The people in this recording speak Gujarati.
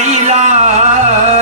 લીલા